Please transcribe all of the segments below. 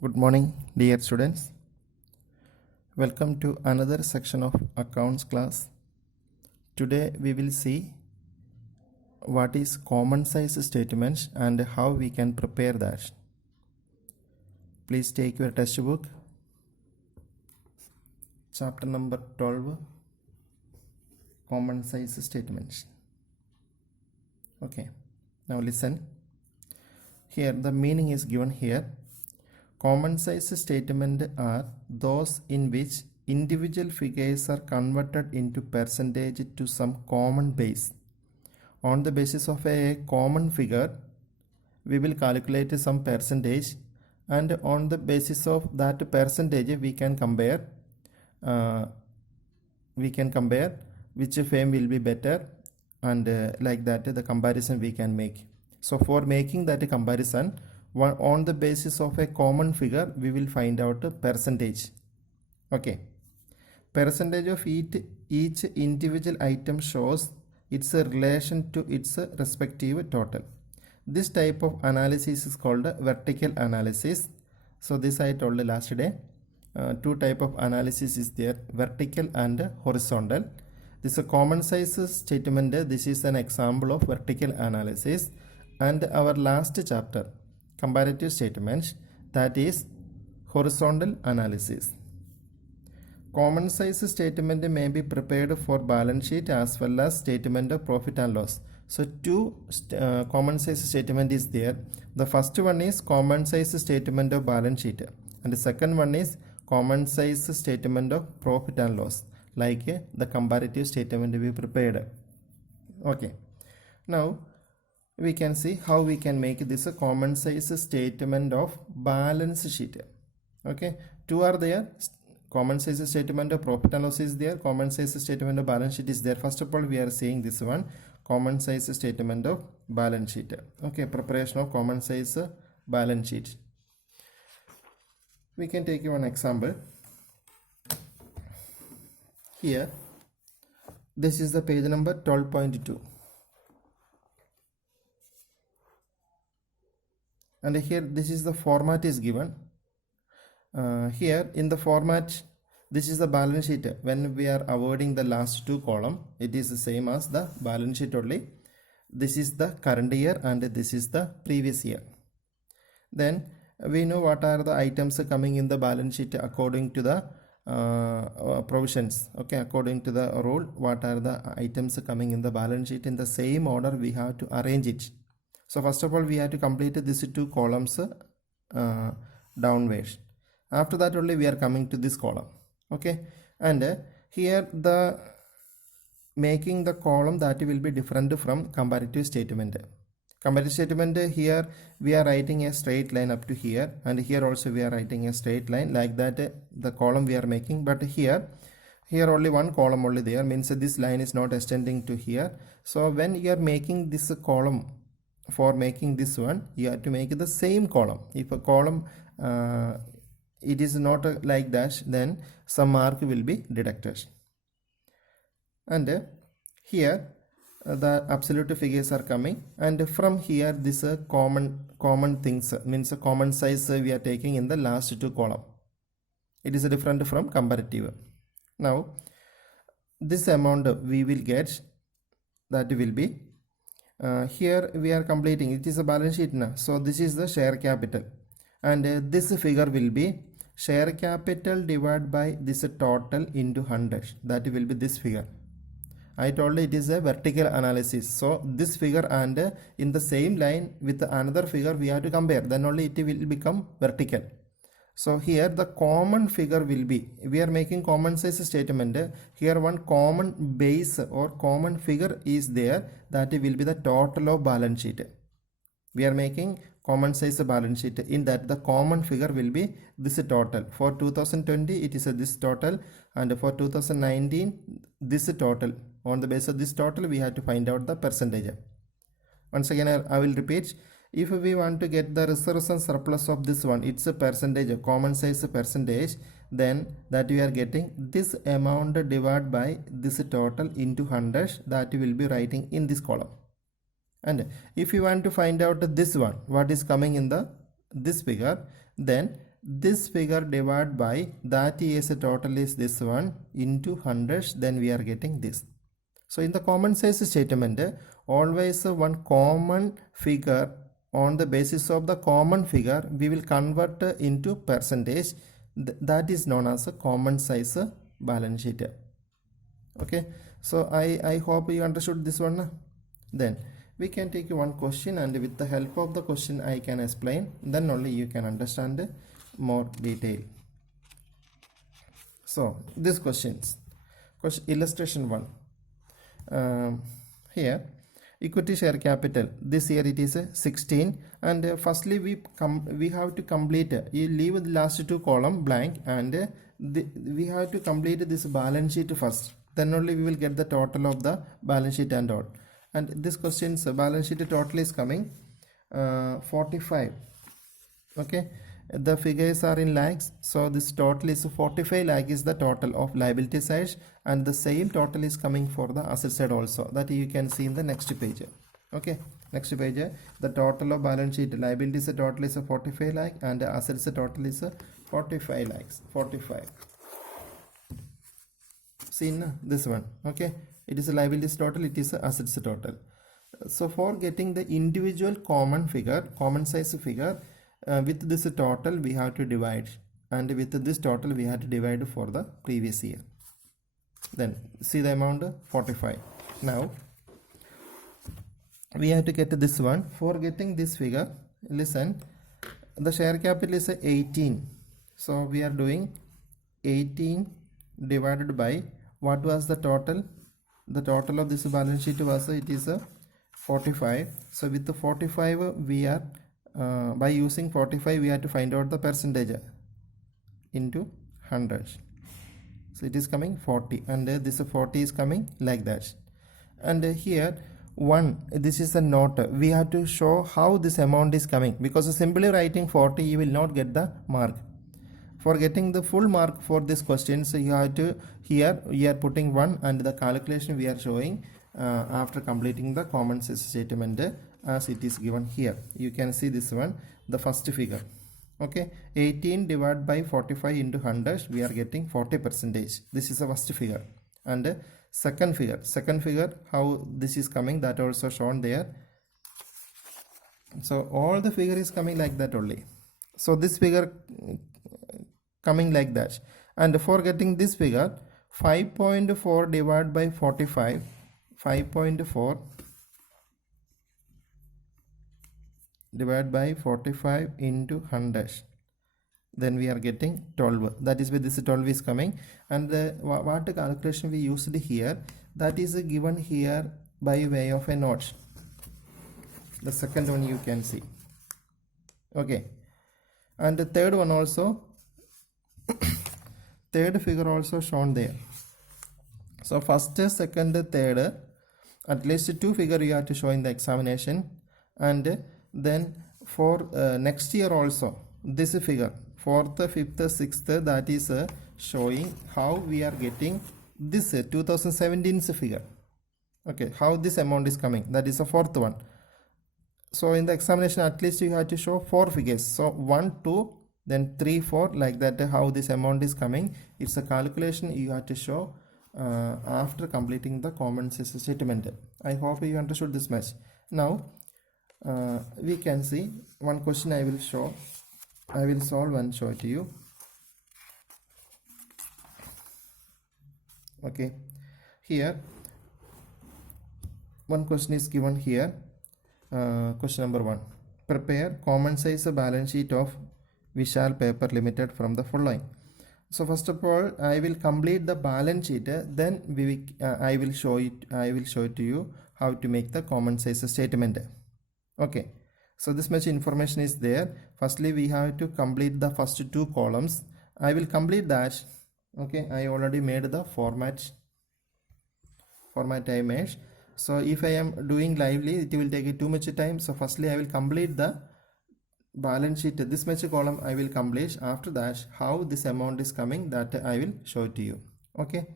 Good morning, dear students. Welcome to another section of accounts class. Today we will see what is common size statements and how we can prepare that. Please take your textbook. Chapter number 12, common size statements. Okay, now listen. Here the meaning is given here. Common size statements are those in which individual figures are converted into percentage to some common base. On the basis of a common figure, we will calculate some percentage, and on the basis of that percentage we can compare which frame will be better, and like that the comparison we can make. So for making that comparison, on the basis of a common figure we will find out a percentage. Okay, percentage of each individual item shows its relation to its respective total. This type of analysis is called vertical analysis. So this I told last day. Two type of analysis is there, vertical and horizontal. This is a common size statement. This is an example of vertical analysis. And our last chapter, comparative statements, that is horizontal analysis. Common size statement may be prepared for balance sheet as well as statement of profit and loss. So two common size statement is there. The first one is common size statement of balance sheet, and the second one is common size statement of profit and loss, like the comparative statement we prepared. Okay, now we can see how we can make this a common size statement of balance sheet. Okay, two are there. Common size statement of profit and loss is there, common size statement of balance sheet is there. First of all, we are seeing this one, common size statement of balance sheet. Okay, preparation of common size balance sheet. We can take one example. Here, this is the page number 12.2. And here this is the format is given. Here in the format, this is the balance sheet. When we are avoiding the last two column, it is the same as the balance sheet only. This is the current year and this is the previous year. Then we know what are the items coming in the balance sheet according to the provisions. Okay, according to the rule, what are the items coming in the balance sheet. In the same order we have to arrange it. So first of all, we have to complete these two columns downwards. After that only we are coming to this column. Okay, and here the making the column that will be different from comparative statement. Comparative statement, here we are writing a straight line up to here, and here also we are writing a straight line like that, the column we are making. But here only one column only there, means this line is not extending to here. So when you are making this column, for making this one, you have to make the same column. If a column it is not like that, then some mark will be deducted. And here the absolute figures are coming, and from here this common things, means a common size we are taking in the last two column. It is different from comparative. Now this amount we will get, that will be here we are completing, it is a balance sheet now. So this is the share capital, and this figure will be share capital divided by this total into 100. That will be this figure. I told it is a vertical analysis. So this figure and in the same line with another figure we have to compare, then only it will become vertical. So here the common figure will be, we are making common size statement. Here one common base or common figure is there, that will be the total of balance sheet. We are making common size balance sheet, in that the common figure will be this total. For 2020 it is this total, and for 2019 this total. On the basis of this total we have to find out the percentage. Once again I will repeat. If we want to get the reserves and surplus of this one, it's a percentage, a common size percentage, then that we are getting this amount divided by this total into 100, that will be writing in this column. And if you want to find out this one, what is coming in the this figure, then this figure divided by that is total is this one into hundreds, then we are getting this. So in the common size statement, always one common figure, on the basis of the common figure we will convert into percentage. That is known as a common size balance sheet. Okay, so I hope you understood this one. Then we can take one question, and with the help of the question I can explain, then only you can understand more detail. So this question illustration 1. Here equity share capital, this year it is 16, and firstly we have to complete, you leave the last two column blank, and we have to complete this balance sheet first, then only we will get the total of the balance sheet and all. And this question's balance sheet total is coming 45. Okay, the figures are in lakhs, so this total is 45 lakh is the total of liability side, and the same total is coming for the asset side also, that you can see in the next page. Okay, next page, the total of balance sheet liabilities total is 45 lakh, and assets total is 45 lakhs. 45. See na, this one. Okay, it is a liabilities total, it is a assets total. So for getting the individual common figure, common size figure, with this total we have to divide, and with this total we have to divide for the previous year. Then see the amount 45. Now we have to get this one. For getting this figure, listen, the share capital is 18, so we are doing 18 divided by what was the total. The total of this balance sheet was, it is 45. So with the 45 we are by using 45 we have to find out the percentage into 100. So it is coming 40, and this 40 is coming like that. And here one, this is a note, we have to show how this amount is coming, because simply writing 40 you will not get the mark. For getting the full mark for this question, so you have to, here we are putting 1, and the calculation we are showing after completing the common size statement as it is given here. You can see this one, the first figure. Okay, 18 divided by 45 into 100, we are getting 40%. This is the first figure. And second figure, how this is coming, that also shown there. So all the figure is coming like that only. So this figure coming like that. And for getting this figure, 5.4 divided by 45, 5.4 divided by 45 into 100, then we are getting 12. That is why this 12 is coming. And what calculation we used here, that is given here by way of a note. The second one you can see. Okay, and the third one also, third figure also shown there. So first, second, third, at least two figure you have to show in the examination. And then for next year also, this figure, 4th, 5th, 6th, that is showing how we are getting this 2017's figure. Okay, how this amount is coming, that is the fourth one. So in the examination at least you have to show 4 figures. So 1, 2, then 3, 4, like that, how this amount is coming. It's a calculation you have to show after completing the common size statement. I hope you understood this much. Now we can see one question I will show. I will solve and show it to you. Okay, here one question is given here. Question number 1. Prepare common size balance sheet of Vishal Paper Limited from the following. So first of all, I will complete the balance sheet. Then I will show it to you how to make the common size statement. Okay. So this much information is there. Firstly, we have to complete the first 2 columns. I will complete that. Okay. I already made the format image. So if I am doing lively, it will take too much time. So firstly, I will complete the balance sheet. This much column I will complete. After that, how this amount is coming, that I will show it to you. Okay.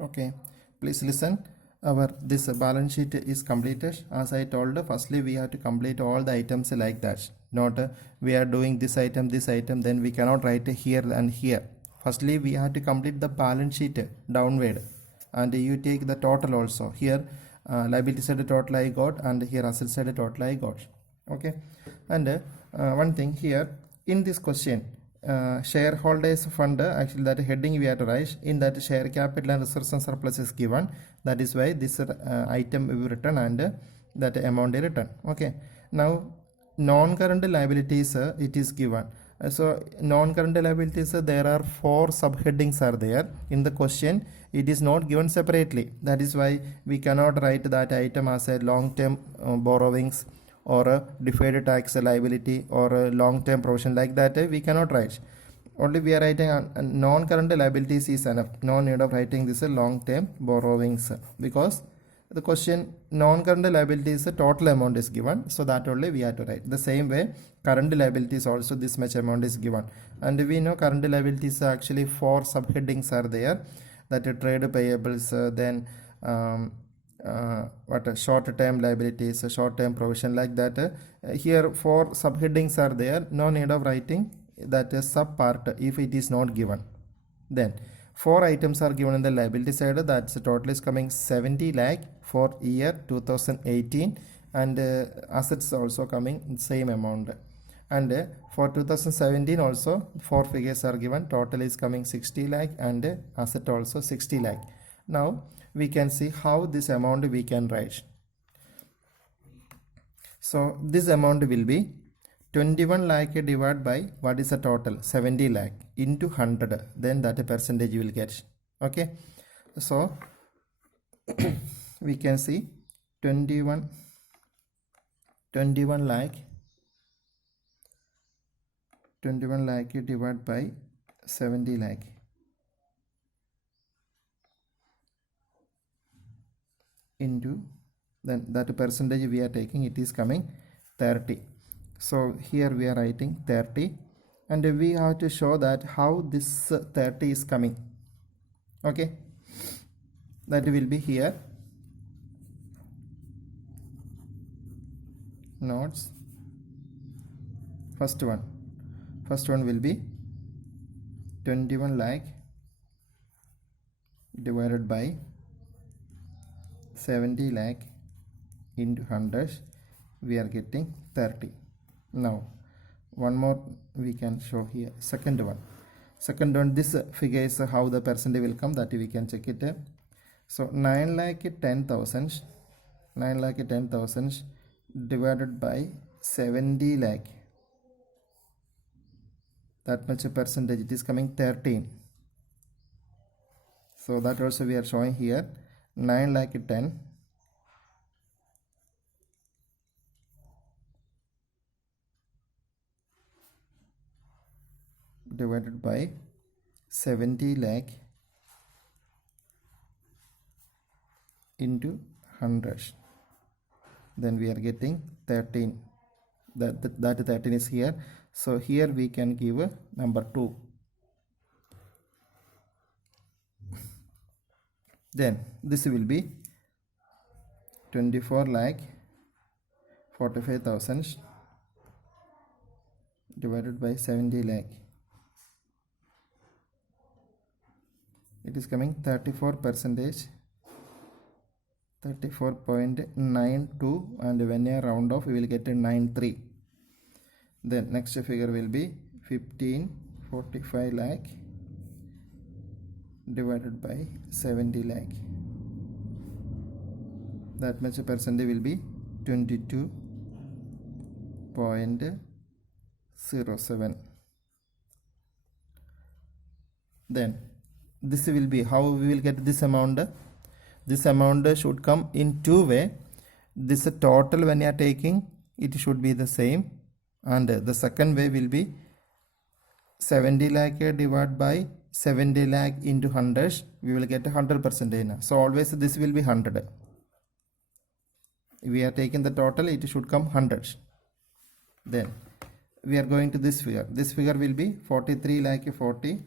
Okay. Please listen. our this balance sheet is completed. As I told, firstly we have to complete all the items like that. Not we are doing this item, then we cannot write here and here. Firstly we have to complete the balance sheet downward, and you take the total also. Here liability side total I got, and here asset side total I got. Okay. And one thing here in this question, shareholders fund, actually that heading we have to write. In that, share capital and reserves and surplus is given. That is why this item will be written, and that amount is written. Okay. Now non-current liabilities, it is given. So non-current liabilities, there are 4 subheadings are there in the question. It is not given separately. That is why we cannot write that item as a long-term borrowings, or a deferred tax liability, or a long-term provision. Like that we cannot write. Only we are writing non-current liabilities is enough. No need of writing this long-term borrowings, because the question non-current liabilities total amount is given, so that only we have to write. The same way current liabilities also this much amount is given, and we know current liabilities actually 4 subheadings are there. That trade payables, then short-term liabilities, short-term provision, like that. Here 4 subheadings are there. No need of writing that sub part if it is not given. Then 4 items are given in the liability side. That's the total is coming 70 lakh for year 2018, and assets also coming same amount. And for 2017 also 4 figures are given. Total is coming 60 lakh, and asset also 60 lakh. Now we can see how this amount we can write. So this amount will be 21 lakh divided by what is the total 70 lakh into 100, then that percentage you will get. Okay, so we can see 21 lakh divided by 70 lakh into, then that percentage we are taking, it is coming 30. So here we are writing 30, and we have to show that how this 30 is coming. Okay, that will be here notes. First one will be 21 lakh divided by 70 lakh into 100, we are getting 30. Now one more we can show here. Second one, this figure is how the percentage will come, that we can check it. So 9,10,000 divided by 70 lakh, that much percentage, it is coming 13. So that also we are showing here. 9,10,000 divided by 70 lakh into 100, then we are getting 13. That 13 is here. So here we can give a number 2. Then this will be 24 lakh 45,000 divided by 70 lakh. It is coming 34%, 34.92, and when you round off we will get a 93. Then next figure will be 1545 lakh divided by 70 lakh. That much percentage will be 22.07. Then this will be how we will get this amount. This amount should come in 2 ways. This total when you are taking, it should be the same, and the second way will be 70 lakh divided by 70 lakh into 100, we will get 100%. So always this will be 100. We are taking the total, it should come 100. Then we are going to this figure. This figure will be 43 lakh 40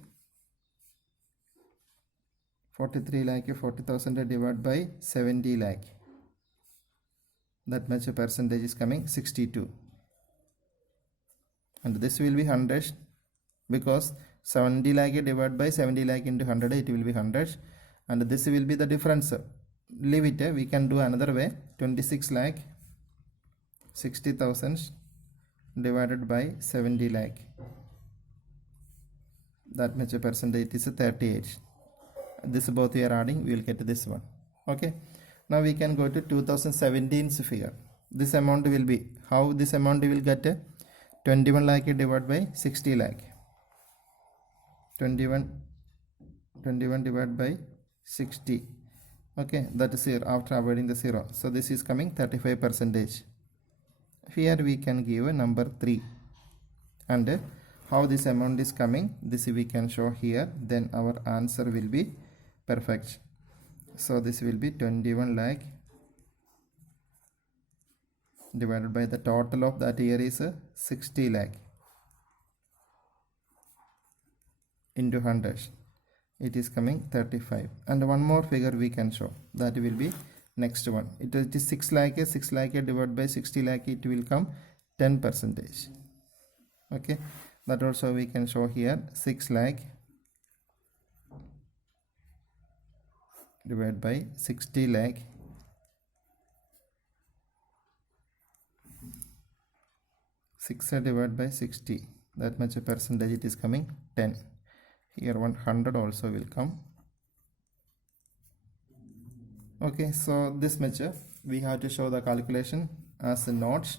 43 lakh 40,000 divided by 70 lakh. That much percentage is coming 62. And this will be 100 because 70 lakh divided by 70 lakh into 100, it will be 100. And this will be the difference. Leave it. We can do another way. 26 lakh 60,000 divided by 70 lakh. That much percentage is 38. This both we are adding, we will get this one. Okay. Now we can go to 2017's figure. This amount will be, how this amount will get? 21 lakh divided by 60 lakh. 21 divided by 60. Okay, that is here after avoiding the 0. So this is coming 35 percentage. Here we can give a number 3. And how this amount is coming, this we can show here. Then our answer will be perfect. So this will be 21 lakh divided by the total of that year is 60 lakh into 100. It is coming 35. And one more figure we can show. That will be next one. It is 6 lakh divided by 60 lakh. It will come 10 percentage. Okay. That also we can show here. 6 lakh divided by 60 lakh. 6 divided by 60. That much percentage it is coming 10. Here 100 also will come. Okay, so this much we have to show the calculation as a note.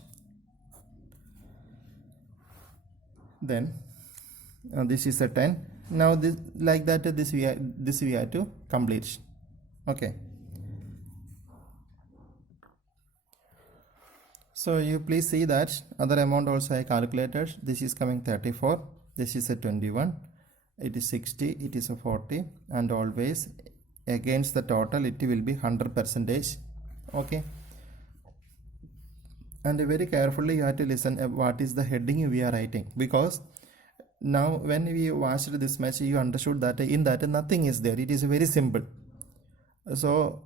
Then this is a 10. Now this like that this we have to complete. Okay. So you please see that other amount also I calculated. This is coming 34. This is a 21. It is 60. It is a 40. And always against the total it will be 100 percentage. Okay. And very carefully you have to listen what is the heading we are writing, because now when we watched this match you understood that in that nothing is there. It is very simple. So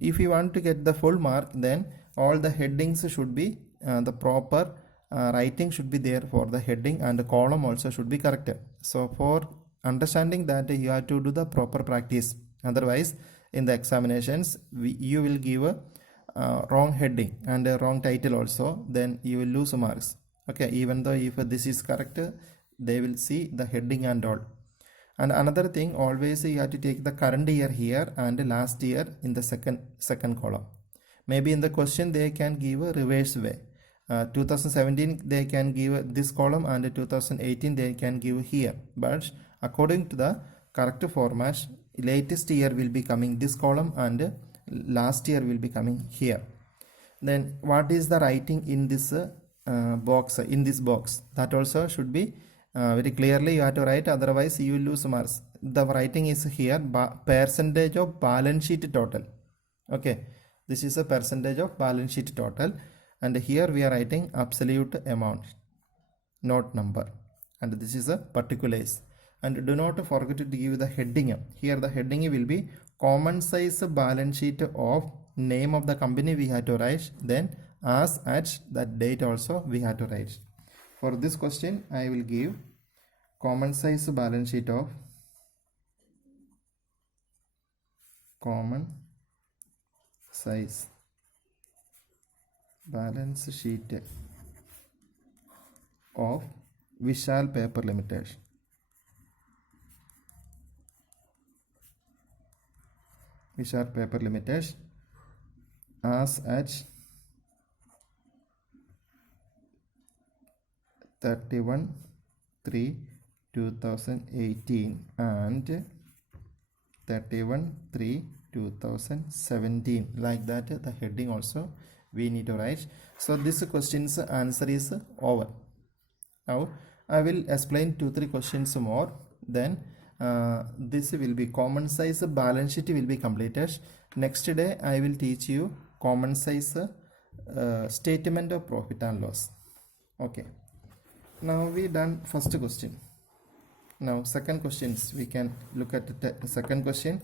if you want to get the full mark, then all the headings should be the proper writing should be there for the heading, and the column also should be correct. So for understanding that you have to do the proper practice. Otherwise in the examinations you will give a wrong heading and a wrong title also, then you will lose marks. Okay, even though if this is correct, they will see the heading and all. And another thing, always you have to take the current year here and last year in the second column. Maybe in the question they can give a reverse way. 2017 they can give this column, and 2018 they can give here. But according to the correct format, latest year will be coming this column and last year will be coming here. Then what is the writing in this box? In this box, that also should be very clearly you have to write, otherwise you will lose marks. The writing is here percentage of balance sheet total. Okay, this is a percentage of balance sheet total, and here we are writing absolute amount, not number, and this is a particulars. And do not forget to give the heading. Here the heading will be common size balance sheet of name of the company we have to write, then as at that date also we have to write. For this question I will give common size balance sheet of Vishal Paper Limited. Vishal Paper Limited as at 31/3/2018 and 31/3/2017, like that the heading also we need to write. So this question's answer is over. Now I will explain 2-3 questions more, then this will be common size balance sheet will be completed. Next day I will teach you common size statement of profit and loss. Okay, now we done first question. Now second questions we can look at the second question.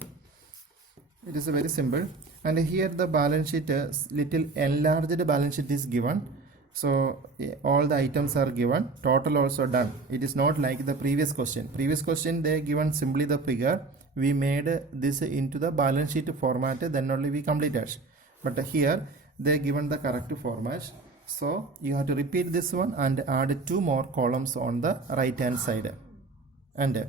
It is very simple. And here the balance sheet, little enlarged balance sheet is given. So all the items are given, total also done. It is not like the previous question. Previous question they given simply the figure. We made this into the balance sheet format, then only we completed. But here they given the correct format. So you have to repeat this one and add 2 more columns on the right hand side. And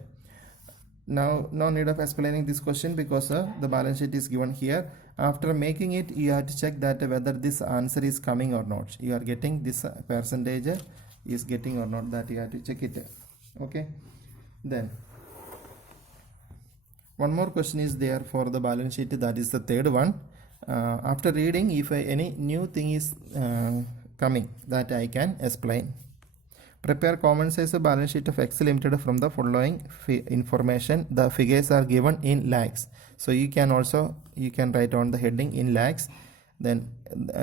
now no need of explaining this question because the balance sheet is given here. After making it, you have to check that whether this answer is coming or not. You are getting this percentage is getting or not, that you have to check it. Okay, then one more question is there for the balance sheet, that is the third one. After reading, if any new thing is coming, that I can explain. Prepare common size balance sheet of X Limited from the following information. The figures are given in lakhs. So you can write on the heading in lakhs. Then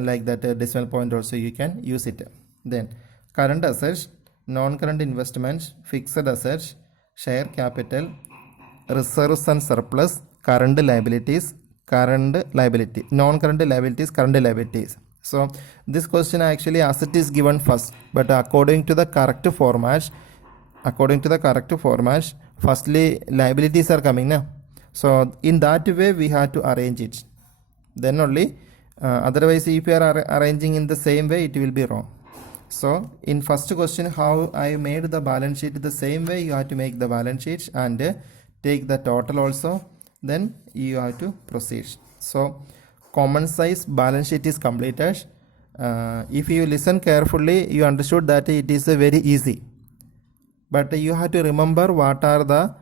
like that decimal point also you can use it. Then current assets, non-current investments, fixed assets, share capital, reserves and surplus, current liabilities, non-current liabilities, current liabilities. So this question actually asset is given first, but according to the correct format, firstly liabilities are coming now. So in that way we have to arrange it. Then only otherwise if you are arranging in the same way, it will be wrong. So in first question, how I made the balance sheet, the same way you have to make the balance sheet and take the total also. Then you have to proceed. So common size balance sheet is completed. If you listen carefully, you understood that it is very easy. But you have to remember what are the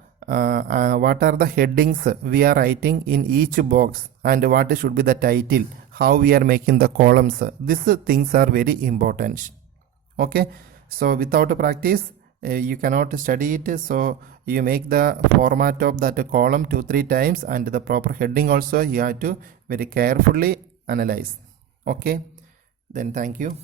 headings we are writing in each box and what should be the title, how we are making the columns. These things are very important. Okay, so without practice you cannot study it. So you make the format of that column 2-3 times, and the proper heading also you have to very carefully analyze. Okay, then thank you.